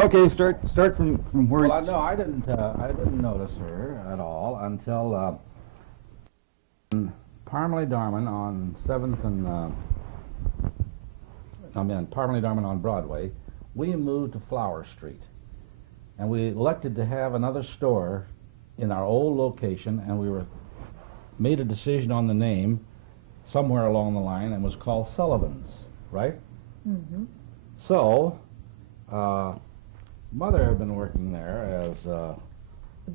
Okay, start from where. Well, no, I didn't notice her at all until in Parmalee Darman on 7th and Parmalee Darman on Broadway. We moved to Flower Street, and we elected to have another store in our old location, and we made a decision on the name somewhere along the line, and it was called Sullivan's, right? Mm-hmm. So, Mother had been working there as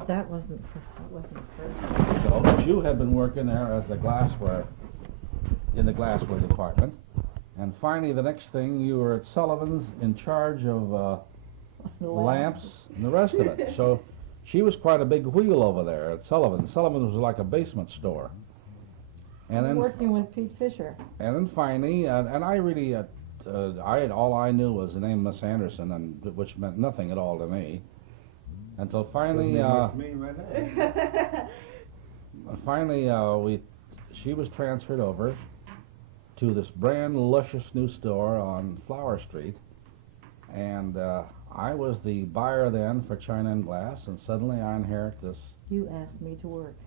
That wasn't first. so you had been working there as the glassware in the glassware department, and finally the next thing you were at Sullivan's in charge of lamps and the rest of it. So she was quite a big wheel over there at Sullivan's. Sullivan's was like a basement store. And then Working with Pete Fisher. and then finally, and I really all I knew was the name Miss Anderson, and which meant nothing at all to me, until finally, she was transferred over to this brand luscious new store on Flower Street, and I was the buyer then for china and glass, and suddenly I inherit this. You asked me to work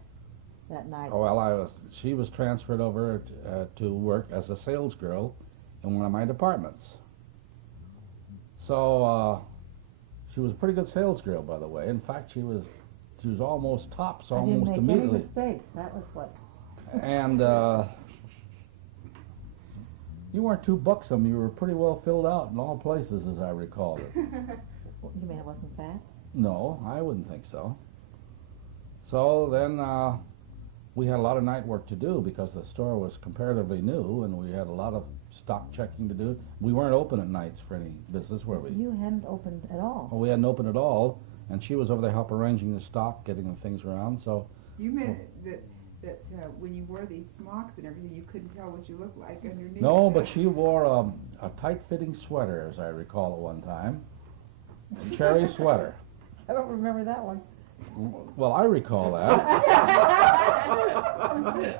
that night. Oh well, she was transferred over to work as a sales girl in one of my departments. So she was a pretty good sales girl, by the way. In fact, she was almost tops almost I didn't make immediately. any mistakes. That was what. And you weren't too buxom. You were pretty well filled out in all places, as I recall it. You mean I wasn't fat? No, I wouldn't think so. So then we had a lot of night work to do because the store was comparatively new, and we had a lot of stock checking to do. We weren't open at nights for any business, were we? You hadn't opened at all. Well, we hadn't opened at all, and she was over there helping arranging the stock, getting the things around. So You meant that when you wore these smocks and everything, you couldn't tell what you looked like underneath. no, but she wore a tight-fitting sweater, as I recall at one time, a cherry sweater. I don't remember that one. Well, I recall that.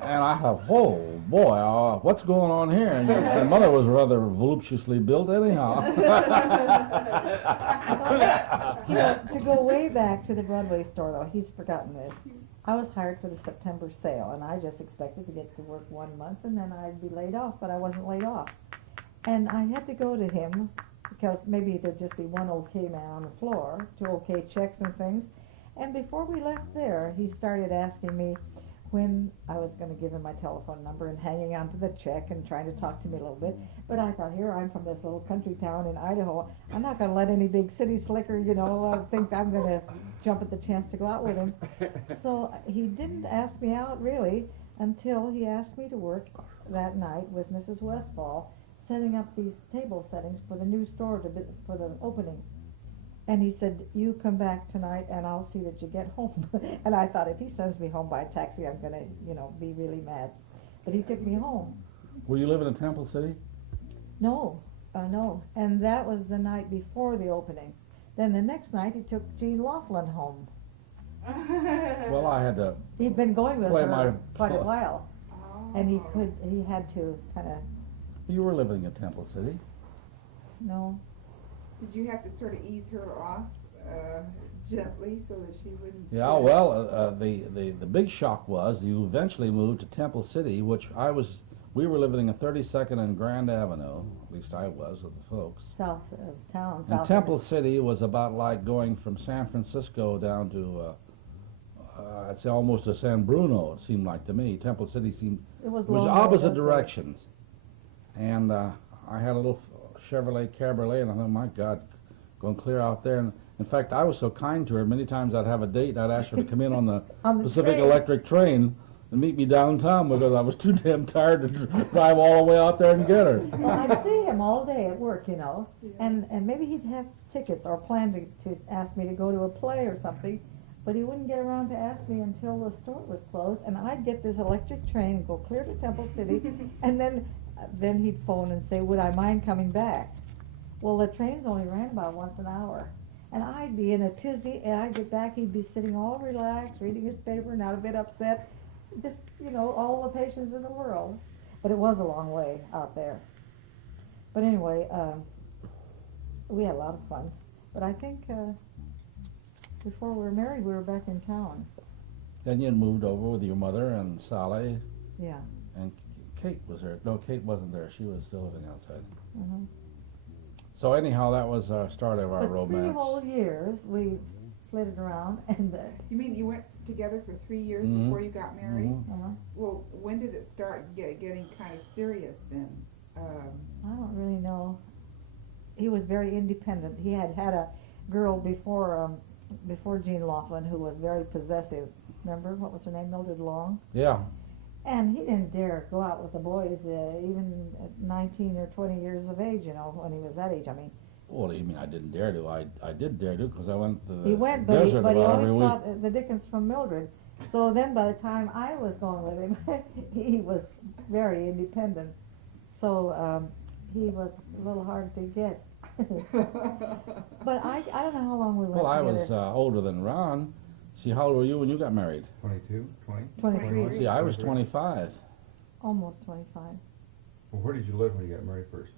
And I thought, oh boy, what's going on here? And your mother was rather voluptuously built anyhow. You know, to go way back to the Broadway store, though, he's forgotten this. I was hired for the September sale, and I just expected to get to work 1 month, and then I'd be laid off, but I wasn't laid off. And I had to go to him, because maybe there'd just be one okay man on the floor to okay checks and things. And before we left there, he started asking me when I was going to give him my telephone number and hanging on to the check and trying to talk to me a little bit. But I thought, here I'm from this little country town in Idaho. I'm not going to let any big city slicker, think I'm going to jump at the chance to go out with him. So he didn't ask me out, really, until he asked me to work that night with Mrs. Westfall, setting up these table settings for the new store for the opening. And he said, you come back tonight and I'll see that you get home. And I thought, if he sends me home by taxi, I'm going to, be really mad. But he took me home. Were you living in Temple City? No. And that was the night before the opening. Then the next night, he took Jean Laughlin home. Well, I had to. He'd been going with Play her my- quite a while. Oh. And he had to kind of, You were living in Temple City. no. Did you have to sort of ease her off gently so that she wouldn't? Yeah, well, the big shock was you eventually moved to Temple City, which we were living at 32nd and Grand Avenue, at least I was with the folks. South of town. And south Temple of, City was about like going from San Francisco down to, I'd say almost to San Bruno, it seemed like to me. Temple City it was was long opposite way, directions. And I had a little Chevrolet Cabriolet, and I thought, my God, going clear out there. And in fact, I was so kind to her, many times I'd have a date, I'd ask her to come in on the On the Pacific train. Electric train and meet me downtown because I was too damn tired to drive all the way out there and get her. Well, I'd see him all day at work, and maybe he'd have tickets or plan to ask me to go to a play or something, but he wouldn't get around to ask me until the store was closed, and I'd get this electric train and go clear to Temple City, and then he'd phone and say, would I mind coming back? Well, the trains only ran about once an hour, and I'd be in a tizzy, and I'd get back, he'd be sitting all relaxed, reading his paper, not a bit upset, just, all the patience in the world. But it was a long way out there. But anyway, We had a lot of fun, but I think before we were married, we were back in town. Then you moved over with your mother and Sally, Yeah. and Kate was there. No, Kate wasn't there. She was still living outside. Mm-hmm. So anyhow, that was our start of our But 3 romance. whole years we flitted around, and You mean you went together for 3 years Mhm. before you got married? Mhm. Well, when did it start getting kind of serious then? I don't really know. He was very independent. He had had a girl before Jean Laughlin who was very possessive. Remember what was her name? Mildred Long. Yeah. And he didn't dare go out with the boys, even at 19 or 20 years of age, you know, when he was that age. I mean, Well, you mean I didn't dare to? I did dare to because I went to the he went, but he desert about every always week. got the dickens from Mildred. So then by the time I was going with him, he was very independent. So he was a little hard to get. But I don't know how long we went Well, I together. was older than Ron. See, how old were you when you got married? 22, 20? 23. See, I was 25. Almost 25. Well, where did you live when you got married first?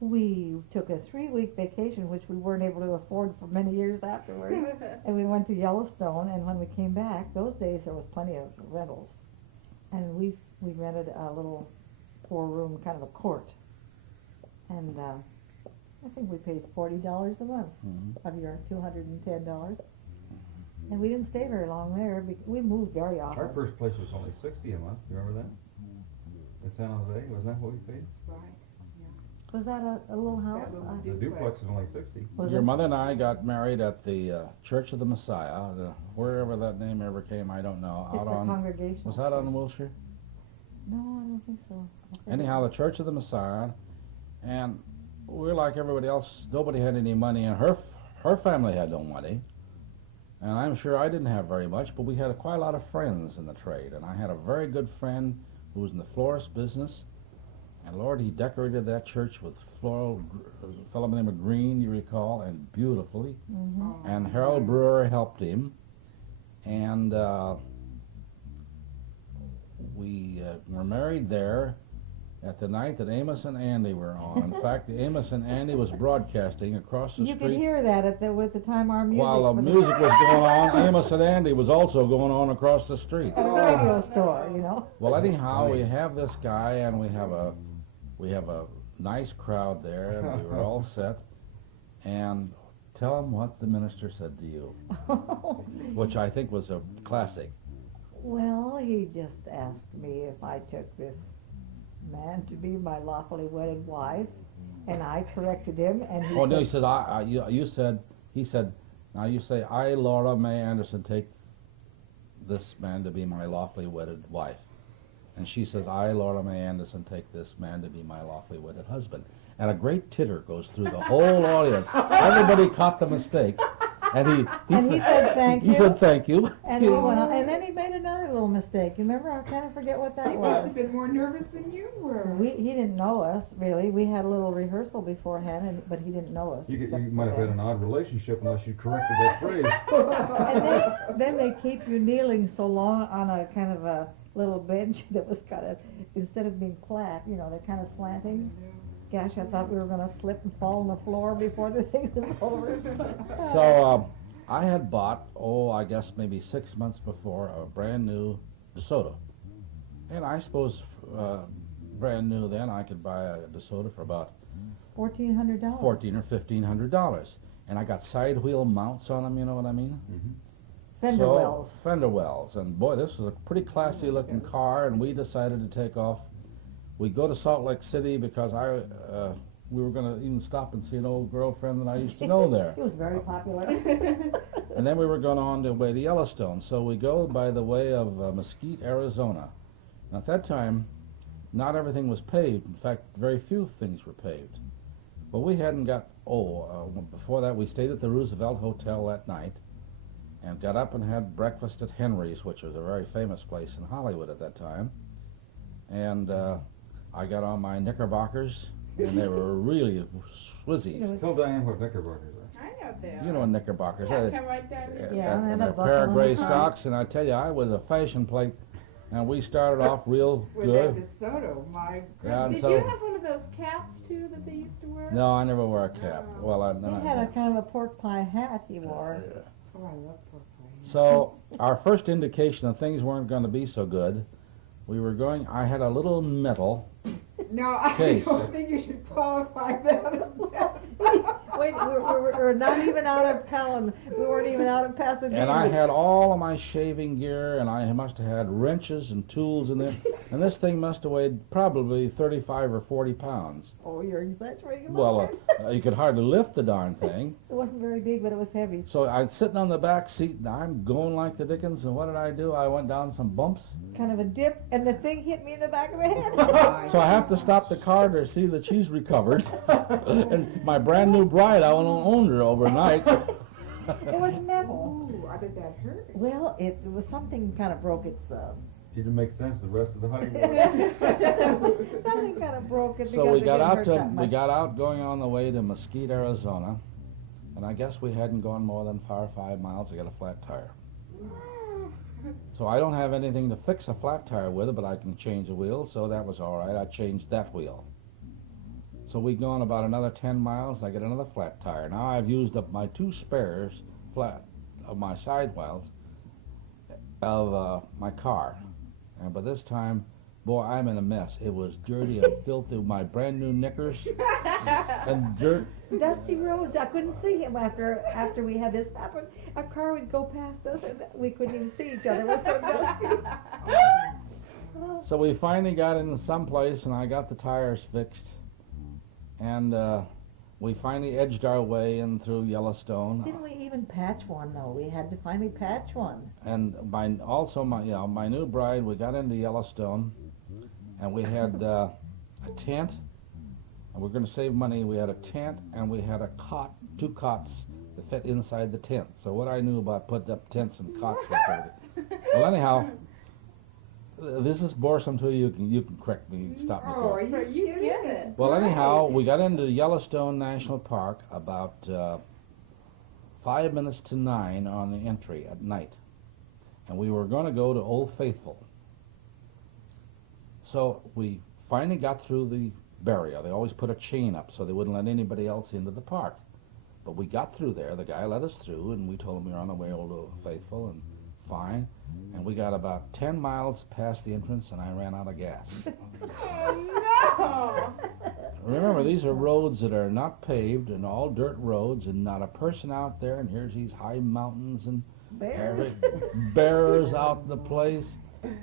We took a 3-week vacation, which we weren't able to afford for many years afterwards. And we went to Yellowstone, and when we came back, those days there was plenty of rentals. And we rented a little 4-room, kind of a court. And I think we paid $40 a month Mhm. of your $210. And we didn't stay very long there. We moved very often. Our first place was only $60 a month. You remember that? In San Jose, wasn't that what we paid? That's right. Was that a little house? That little The duplex was only 60. Was Your it? mother and I got married at the Church of the Messiah, wherever that name ever came, I don't know. It's Out a on congregational. was that on Wilshire? No, I don't think so. I think Anyhow, the Church of the Messiah, and we're like everybody else. Nobody had any money, and her family had no money, and I'm sure I didn't have very much. But we had quite a lot of friends in the trade, and I had a very good friend who was in the florist business. And Lord, he decorated that church with floral, a fellow by the name of Green, you recall, and beautifully. Mhm. Oh, And Harold Brewer helped him. And we were married there at the night that Amos and Andy were on. In fact, Amos and Andy was broadcasting across the You could street. hear that with the time our music. While the for music was going on, Amos and Andy was also going on across the street. at a radio store, you know. Well, anyhow, we have this guy, and we have a nice crowd there, and we were all set. And tell him what the minister said to you, which I think was a classic. Well, he just asked me if I took this man to be my lawfully wedded wife, and I corrected him, and he Oh no, he said, said, he said, now you say, I, Laura May Anderson, take this man to be my lawfully wedded wife. And she says, I, Laura May Anderson, take this man to be my lawfully wedded husband. And a great titter goes through the whole audience. Everybody caught the mistake. And he said thank you. He said thank you. and we went on, and then he made another little mistake. You remember? I kind of forget what that He must was. have been more nervous than you were. He didn't know us really. We had a little rehearsal beforehand, but he didn't know us. You except might have for had an odd relationship unless you corrected that phrase. that. And then they keep you kneeling so long on a kind of a little bench that was kind of, instead of being flat, you know, they're kind of slanting. Gosh, I thought we were going to slip and fall on the floor before the thing was over. So I had bought, I guess maybe 6 months before, a brand new DeSoto. And I suppose brand new then I could buy a DeSoto for about $1,400. $1,400 or $1,500. And I got side wheel mounts on them, you know what I mean? Fender So, wells. Fender wells. And boy, this was a pretty classy looking car, and we decided to take off. We'd go to Salt Lake City because we were going to even stop and see an old girlfriend that I used to know there. It was very popular. And then we were going on the way to Yellowstone. So we go by the way of Mesquite, Arizona. And at that time, not everything was paved. In fact, very few things were paved. But we hadn't got, before that we stayed at the Roosevelt Hotel that night and got up and had breakfast at Henry's, which was a very famous place in Hollywood at that time. And I got on my knickerbockers, and they were really swizzies. Tell Diane what knickerbockers are. I know they You know what knickerbockers Yeah, are. come right down there. Yeah, And and a a pair of buckle gray on the side. socks, and I tell you, I was a fashion plate, and we started off real With good. that DeSoto, my Yeah, and Did so you have one of those caps too that they used to wear? No, I never wore a cap. Oh. Well, He had a kind of a pork pie hat he wore. Oh, I love pork pie. So our first indication that things weren't going to be so good, we were going. I had a little metal. No, I Case. don't think you should qualify that. Wait, we're not even out of Pelham. We weren't even out of Pasadena. And I had all of my shaving gear, and I must have had wrenches and tools in there. And this thing must have weighed probably 35 or 40 pounds. Oh, you're exaggerating. Well, you could hardly lift the darn thing. It wasn't very big, but it was heavy. So I'm sitting on the back seat, and I'm going like the dickens. And what did I do? I went down some bumps. Kind of a dip, and the thing hit me in the back of the head. So I have to stop the car to see that she's recovered. And my brand new bride, I owned her overnight. It was metal. Ooh, I bet that hurt. Well, it was something kind of broke its. Didn't make sense the rest of the honeymoon. Something kind of broke it. So because we it got didn't out hurt to that we much. got out going on the way to Mesquite, Arizona, and I guess we hadn't gone more than 4 or 5 miles to get a flat tire. So I don't have anything to fix a flat tire with it, but I can change the wheel, so that was all right. I changed that wheel. So we'd gone about another 10 miles, I get another flat tire. Now I've used up my 2 spares flat of my sidewalls of my car. And by this time, boy, I'm in a mess. It was dirty and filthy with my brand new knickers and dirt. Dusty roads. I couldn't see him after we had this happen. A car would go past us, and we couldn't even see each other. It was so dusty. So we finally got in some place, and I got the tires fixed. And we finally edged our way in through Yellowstone. Didn't we even patch one though? We had to finally patch one. And my new bride, we got into Yellowstone, and we had a tent, and we're going to save money. We had a tent, and we had a cot, 2 cots that fit inside the tent. So what I knew about putting up tents and cots was everything. Well, anyhow, this is boresome to you. You can correct me, stop me. Oh, are you kidding? Well, anyhow, we got into Yellowstone National Park about 5 minutes to 9 on the entry at night. And we were going to go to Old Faithful. So we finally got through the barrier. They always put a chain up so they wouldn't let anybody else into the park. But we got through there. The guy let us through, and we told him we were on our way to Old Faithful, and fine. And we got about 10 miles past the entrance, and I ran out of gas. Oh, Remember, these are roads that are not paved and all dirt roads, and not a person out there, and here's these high mountains and Bears. bears out in the place,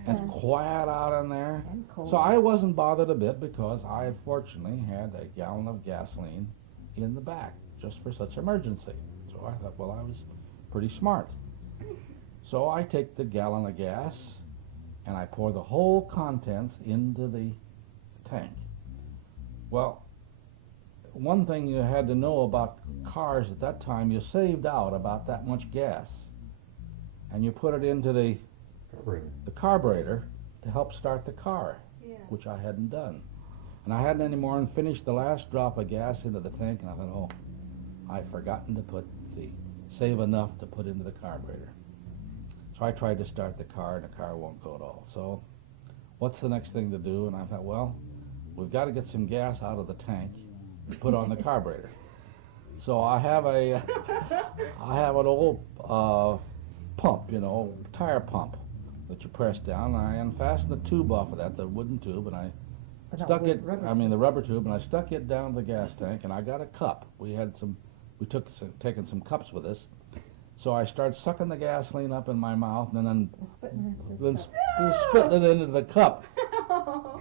and quiet out in there. And cold. So I wasn't bothered a bit because I fortunately had a gallon of gasoline in the back just for such emergency. So I thought, well, I was pretty smart. So I take the gallon of gas and I pour the whole contents into the tank. Well, one thing you had to know about cars at that time, you saved out about that much gas and you put it into the carburetor to help start the car, yeah. which I hadn't done. And I hadn't any more than finished the last drop of gas into the tank, and I thought, oh, I've forgotten to save enough to put into the carburetor. So I tried to start the car, and the car won't go at all. So what's the next thing to do? And I thought, well, we've got to get some gas out of the tank and put on the carburetor. So I have an old pump, tire pump that you press down, and I unfastened the tube off of that, the wooden tube, and I stuck it, the rubber tube, and I stuck it down the gas tank, and I got a cup. Taken some cups with us. So I started sucking the gasoline up in my mouth, and then spitting it into the cup.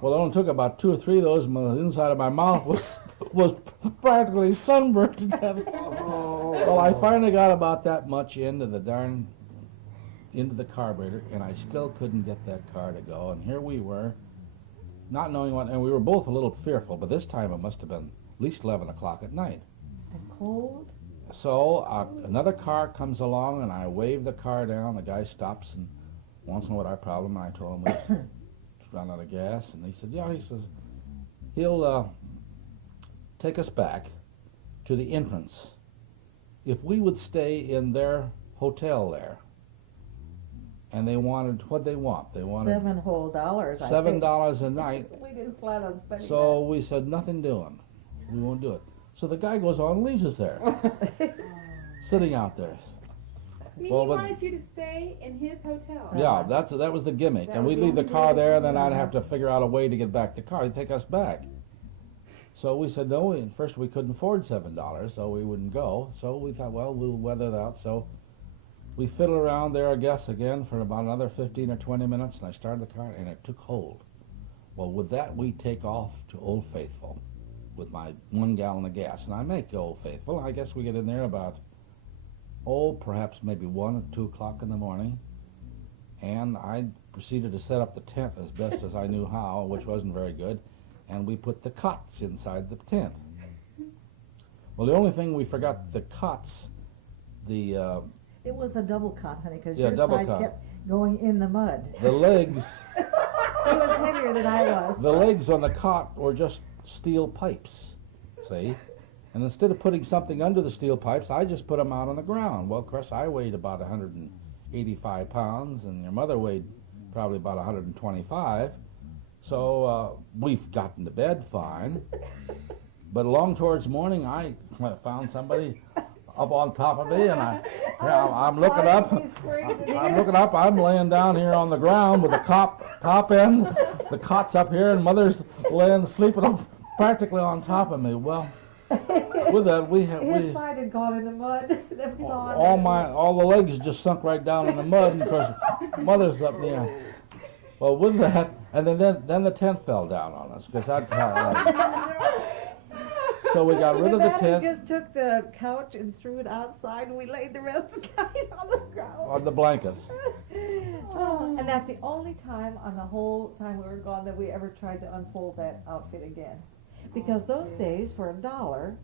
Well, it only took about 2 or 3 of those, and the inside of my mouth was practically sunburned to death. Well, I finally got about that much into the carburetor, and I still couldn't get that car to go. And here we were, not knowing what, and we were both a little fearful, but this time it must have been at least 11 o'clock at night. And cold. So another car comes along, and I wave the car down. The guy stops and wants to know what our problem. And I told him we run out of gas, and he said, yeah, he says he'll take us back to the entrance if we would stay in their hotel there. And they wanted, what'd they want? They wanted $7 whole, I think. $7 a night. We didn't plan on spending So we said, nothing doing. We won't do it. So the guy goes on and leaves us there, sitting out there. I mean, Well, he but- wanted you to stay in his hotel. Yeah, that was the gimmick. That And was we'd the leave the only car way there, to and then do I'd it. have to figure out a way to get back the car. He'd take us back. So we said no. At first we couldn't afford $7, so we wouldn't go. So we thought, well, we'll weather it out. So we fiddled around there, I guess, again for about another 15 or 20 minutes, and I started the car, and it took hold. Well, with that, we take off to Old Faithful with my 1 gallon of gas, and I make Old Faithful. I guess we get in there about, perhaps maybe 1 or 2 o'clock in the morning, and I proceeded to set up the tent as best as I knew how, which wasn't very good, and we put the cots inside the tent. Well, the only thing we forgot, the cots, the It was a double cot, honey, because Yeah, your double side cot. kept going in the mud. legs, He was heavier than I was. the legs on the cot were just steel pipes, see? And instead of putting something under the steel pipes, I just put them out on the ground. Well, of course, I weighed about 185 pounds, and your mother weighed probably about 125. So we've gotten to bed fine. But along towards morning, I found somebody up on top of me, and I'm looking up. I'm looking up. I'm laying down here on the ground with the top end. The cot's up here, and mother's laying sleeping up practically on top of me. Well, with that, His side had gone in the mud. Them gone. all the legs just sunk right down in the mud, and of course, mother's up there. Well, with that, and then the tent fell down on us because so we got rid of the He tent just took the couch and threw it outside, and we laid the rest of the night on the ground. on the blankets. Oh, and that's the only time on the whole time we were gone that we ever tried to unfold that outfit again. Because those days, for $1,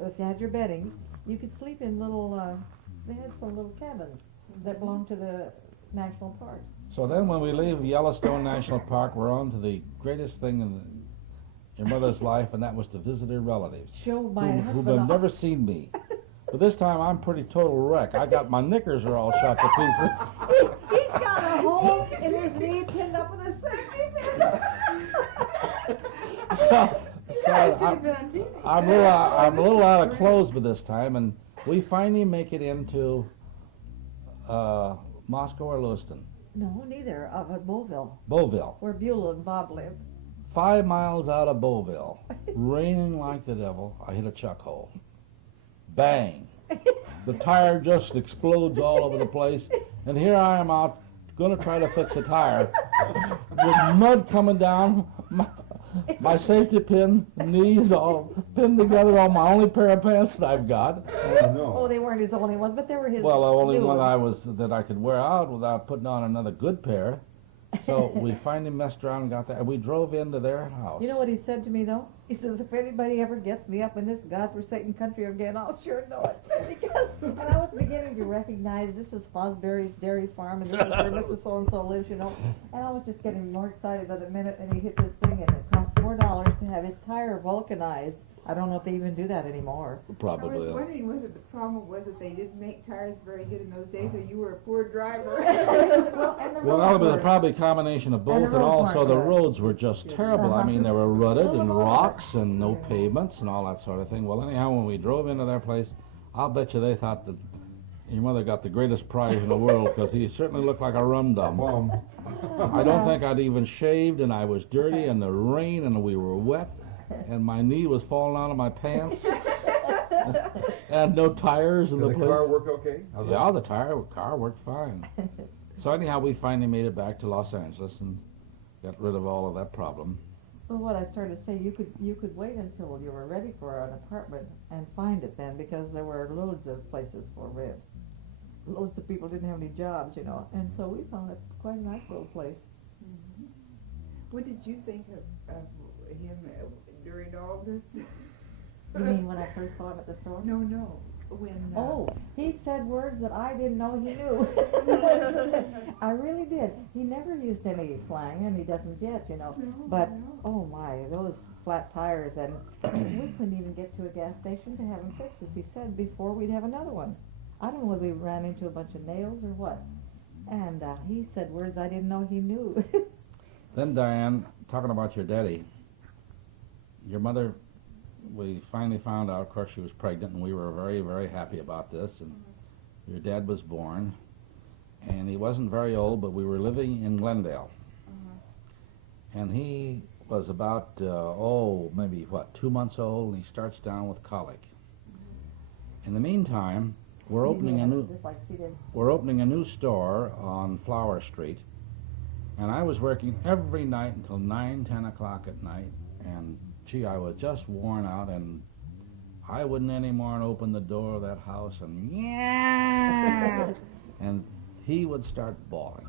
if you had your bedding, you could sleep in little, they had some little cabins that belonged to the national parks. So then when we leave Yellowstone National Park, we're on to the greatest thing in your mother's life, and that was to visit her relatives, Show my who husband have off. never seen me. But this time I'm pretty total wreck. I got my knickers are all shot to pieces. He's got a hole in his knee pinned up with a safety pin. So Yeah, it should I'm, have been on TV. I'm a little out of clothes by this time, and we finally make it into Moscow or Lewiston, No, neither. Of Beauville, Beauville. where Beulah and Bob lived. 5 miles out of Beauville, raining like the devil, I hit a chuck hole. Bang! The tire just explodes all over the place, and here I am out going to try to fix a tire with mud coming down, my safety pin, knees all pinned together on my only pair of pants that I've got. Oh, no. Oh, they weren't his only ones, but they were his Well, the only new one ones. that I could wear out without putting on another good pair. So we finally messed around and got that, and we drove into their house. You know what he said to me, though? He says, if anybody ever gets me up in this godforsaken country again, I'll sure know it. Because when I was beginning to recognize this is Fosbury's Dairy Farm, and this is where Mrs. So-and-so lives, you know, and I was just getting more excited by the minute, and he hit this thing, and it cost $4 to have his tire vulcanized. I don't know if they even do that anymore. I was Probably. wondering whether the problem was that they didn't make tires very good in those days, or you were a poor driver. Well, and the Well, roads it was were- probably a combination of both, the and roads also weren't the good. roads were just terrible. I mean, they were rutted Full of and water. rocks and no pavements and all that sort of thing. Well, anyhow, when we drove into their place, I'll bet you they thought that your mother got the greatest prize in the world, because he certainly looked like a rum-dum. Mom. I don't think I'd even shaved, and I was dirty, and the rain, and we were wet, and my knee was falling out of my pants, and no tires in Did the the place. car work okay? How's that? Yeah, the car worked fine. So anyhow, we finally made it back to Los Angeles and got rid of all of that problem. Well, what I started to say, you could wait until you were ready for an apartment and find it then, because there were loads of places for rent. Loads of people didn't have any jobs, you know, and so we found it quite a nice little place. What did you think of him during all this? You mean when I first saw him at the store? No. When, Oh, he said words that I didn't know he knew. I really did. He never used any slang, and he doesn't yet, you know. No, But, no. oh my, those flat tires, and we couldn't even get to a gas station to have them fixed, as he said, before we'd have another one. I don't know whether we ran into a bunch of nails or what. And he said words I didn't know he knew. Then Diane, talking about your daddy, your mother we finally found out, of course, she was pregnant, and we were very, very happy about this. And your dad was born, and he wasn't very old, but we were living in Glendale. And he was about, maybe, 2 months old, and he starts down with colic. In the meantime, we're opening a new store on Flower Street, and I was working every night until 9, 10 o'clock at night, and gee, I was just worn out, and I wouldn't anymore open the door of that house, and yeah, and he would start bawling,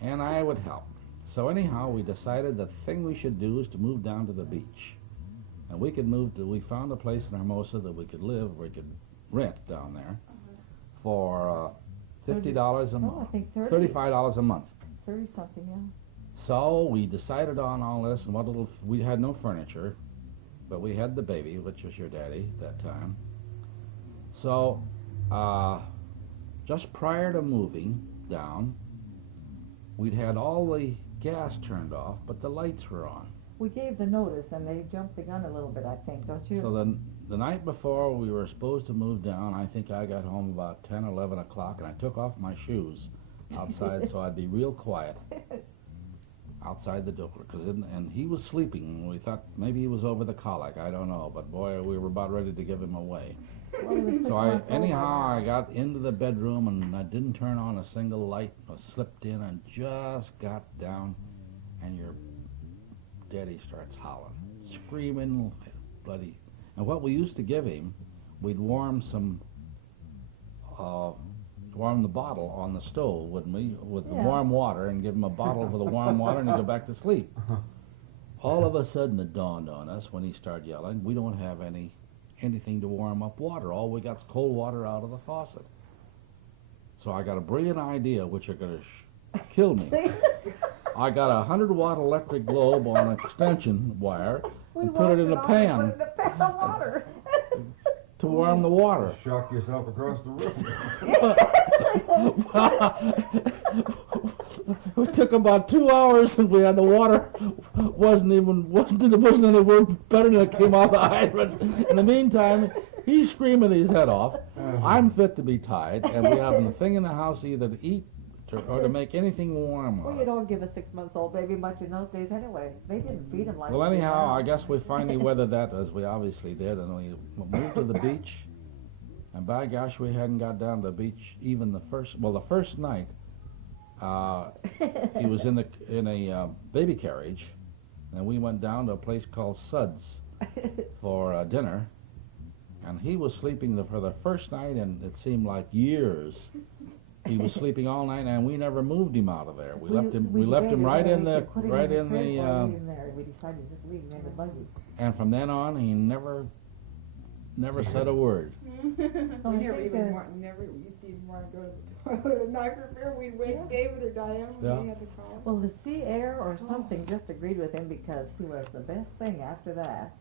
and I would help. So anyhow, we decided the thing we should do is to move down to the beach, and we found a place in Hermosa that we could rent down there for $50 a month. I think 30. $35 a month. 30 something, yeah. So we decided on all this, and we had no furniture, but we had the baby, which was your daddy at that time. So just prior to moving down, we'd had all the gas turned off, but the lights were on. We gave the notice, and they jumped the gun a little bit, I think, don't you? So the night before we were supposed to move down, I think I got home about 10, 11 o'clock, and I took off my shoes outside so I'd be real quiet outside the door. And he was sleeping, and we thought maybe he was over the colic, I don't know, but boy, we were about ready to give him away. Well, he was 6 So months old I got into the bedroom, and I didn't turn on a single light. I slipped in and just got down, and your daddy starts howling, screaming, bloody. And what we used to give him, we'd warm the bottle on the stove, wouldn't we, with the warm water, and give him a bottle with the warm water, and he'd go back to sleep. All of a sudden, it dawned on us when he started yelling, we don't have anything to warm up water. All we got's cold water out of the faucet. So I got a brilliant idea, which are going to kill me. I got a 100-watt electric globe on an extension wire and put it in a pan to warm the water. Shock yourself across the room. It took about 2 hours, and we had the water wasn't any word better than it came out of the hydrant. In the meantime, he's screaming his head off. I'm fit to be tied, and we have nothing in the house either to eat or to make anything warm. Well, you don't give a 6-month-old baby much in those days anyway. They didn't feed him like Well, they do anyhow, now. I guess we finally weathered that, as we obviously did, and we moved to the beach. And by gosh, we hadn't got down to the beach even the first night. He was in a baby carriage, and we went down to a place called Suds for dinner. And he was sleeping for the first night, and it seemed like years. He was sleeping all night, and we never moved him out of there. We left him right in the. We decided to just leave him in the buggy. And from then on, he never said a word. We never used to even want to go to the toilet at night for fear we'd wake David or Diane when they had to call. Well, the sea air or something just agreed with him because he was the best thing after that.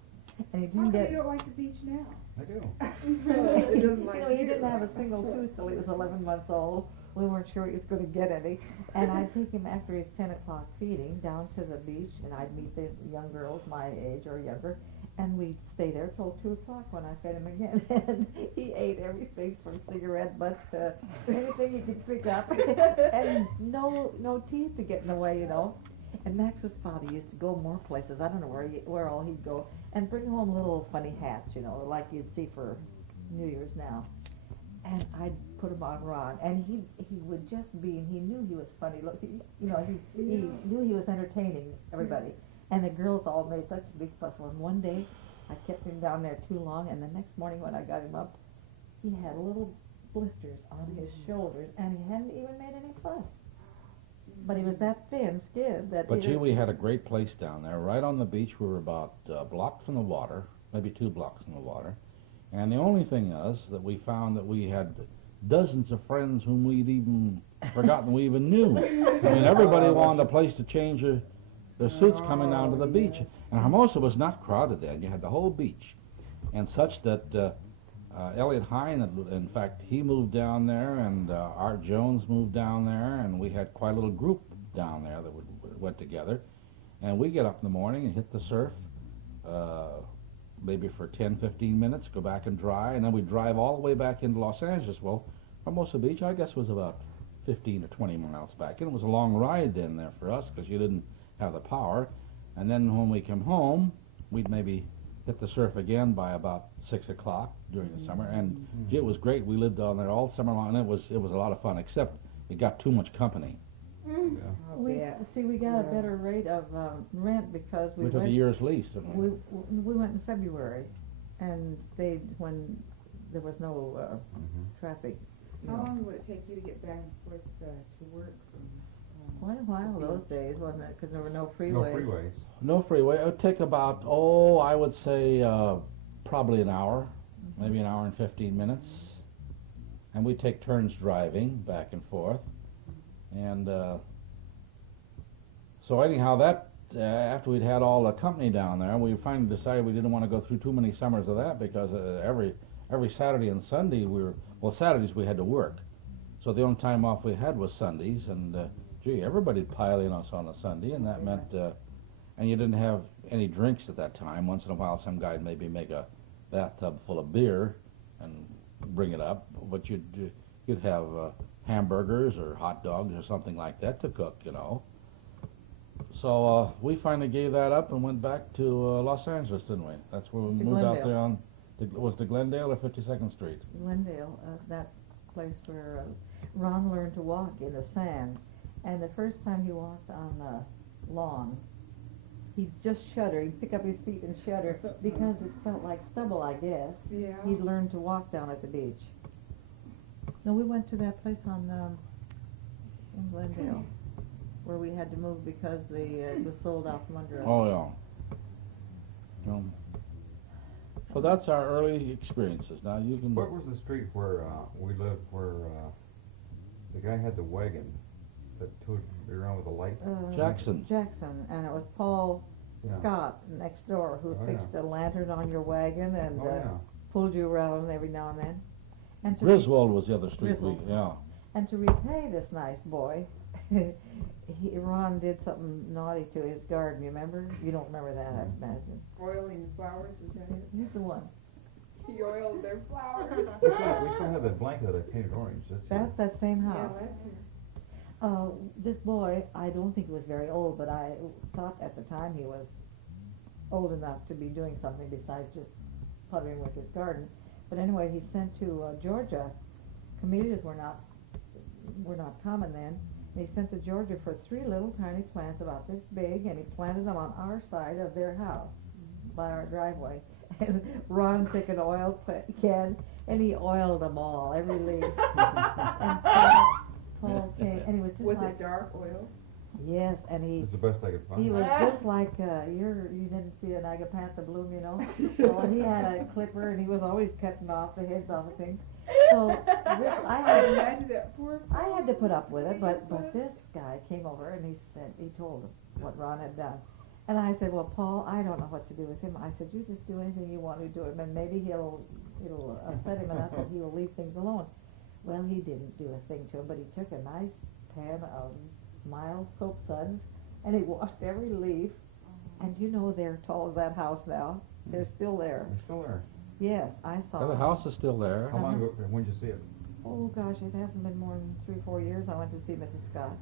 And he How didn't come get. you don't like the beach now? I do. It doesn't like He didn't have a single tooth till he was 11 months old. We weren't sure he was going to get any. And I'd take him after his 10 o'clock feeding down to the beach, and I'd meet the young girls my age or younger, and we'd stay there till 2 o'clock when I fed him again. And he ate everything from cigarette butts to anything he could pick up, and no teeth to get in the way, you know. And Max's father used to go more places. I don't know where all he'd go, and bring home little funny hats, you know, like you'd see for New Year's now. And I'd put him on Ron, and he would just be, and he knew he was funny. Look, he knew he was entertaining everybody. And the girls all made such a big fuss. Well, one day, I kept him down there too long, and the next morning when I got him up, he had little blisters on his shoulders, and he hadn't even made any fuss. But he was that thin-skinned that. But gee, we had a great place down there, right on the beach. We were about a block from the water, maybe 2 blocks from the water. And the only thing is that we found that we had dozens of friends whom we'd even forgotten we even knew. I mean, everybody wanted a place to change their suits coming down to the beach. And Hermosa was not crowded then. You had the whole beach. And such that Elliot Hine, in fact, he moved down there, and Art Jones moved down there, and we had quite a little group down there that went together. And we get up in the morning and hit the surf, maybe for 10, 15 minutes, go back and dry, and then we'd drive all the way back into Los Angeles. Well, Hermosa Beach, I guess, was about 15 or 20 miles back. And it was a long ride then there for us because you didn't have the power. And then when we came home, we'd maybe hit the surf again by about 6 o'clock during the summer. And gee, it was great. We lived on there all summer long, and it was a lot of fun, except it got too much company. We got a better rate of rent because We took a year's lease, didn't we? we went in February and stayed when there was no traffic. you How know. long would it take you to get back and forth to work from? Quite a while those days, wasn't it? Because there were no No freeways. freeways. No freeway. It would take about, I would say probably an hour, maybe an hour and 15 minutes. And we'd take turns driving back and forth. And so anyhow, that after we'd had all the company down there, we finally decided we didn't want to go through too many summers of that because every Saturday and Sunday Saturdays we had to work. So the only time off we had was Sundays, and gee, everybody'd pile in us on a Sunday, and that meant, and you didn't have any drinks at that time. Once in a while, some guy'd maybe make a bathtub full of beer and bring it up, but you'd have hamburgers or hot dogs or something like that to cook, you know. So we finally gave that up and went back to Los Angeles, didn't we? That's where we To moved out Glendale. there on, was it Glendale or 52nd Street? Glendale, that place where Ron learned to walk in the sand. And the first time he walked on the lawn, he'd just shudder. He'd pick up his feet and shudder because it felt like stubble, I guess. Yeah. He'd learned to walk down at the beach. No, we went to that place on in Glendale where we had to move because it was sold out from under us. Oh, yeah. So that's our early experiences. Now you can... What was the street where we lived where the guy had the wagon that towed around with the light? Jackson. Jackson, and it was Paul Yeah. Scott next door who Oh, fixed yeah. the lantern on your wagon and Oh, yeah. pulled you around every now and then. And to Griswold was the other street. Griswold. And to repay this nice boy, Ron did something naughty to his garden. You remember? You don't remember that, I imagine. Oiling the flowers, was that it? He's the one. He oiled their flowers. We still have that blanket that I painted orange. That's that same Yeah, house. that's it. This boy, I don't think he was very old, but I thought at the time he was old enough to be doing something besides just puttering with his garden. But anyway, he sent to Georgia. Camellias were not common then. And he sent to Georgia for 3 little tiny plants about this big, and he planted them on our side of their house by our driveway. And Ron took an oil can and he oiled them all, every leaf. And Paul came, and he was just Was like, it dark oil? yes, and It's the best I could find. he was just like, you didn't see an agapantha bloom, you know? Well, he had a clipper, and he was always cutting off the heads off of things. So this, Imagine that poor. I had to put up with it, but this guy came over and he told him what Ron had done. And I said, well, Paul, I don't know what to do with him. I said, you just do anything you want to do him, and maybe it'll upset him enough that he will leave things alone. Well, he didn't do a thing to him, but he took a nice pan of mild soap suds, and he washed every leaf. And you know they're tall as that house now. They're still there. It's still there. Yes, I saw The them. house is still there. How long ago? When did you see it? Oh gosh, it hasn't been more than 3 or 4 years. I went to see Mrs. Scott.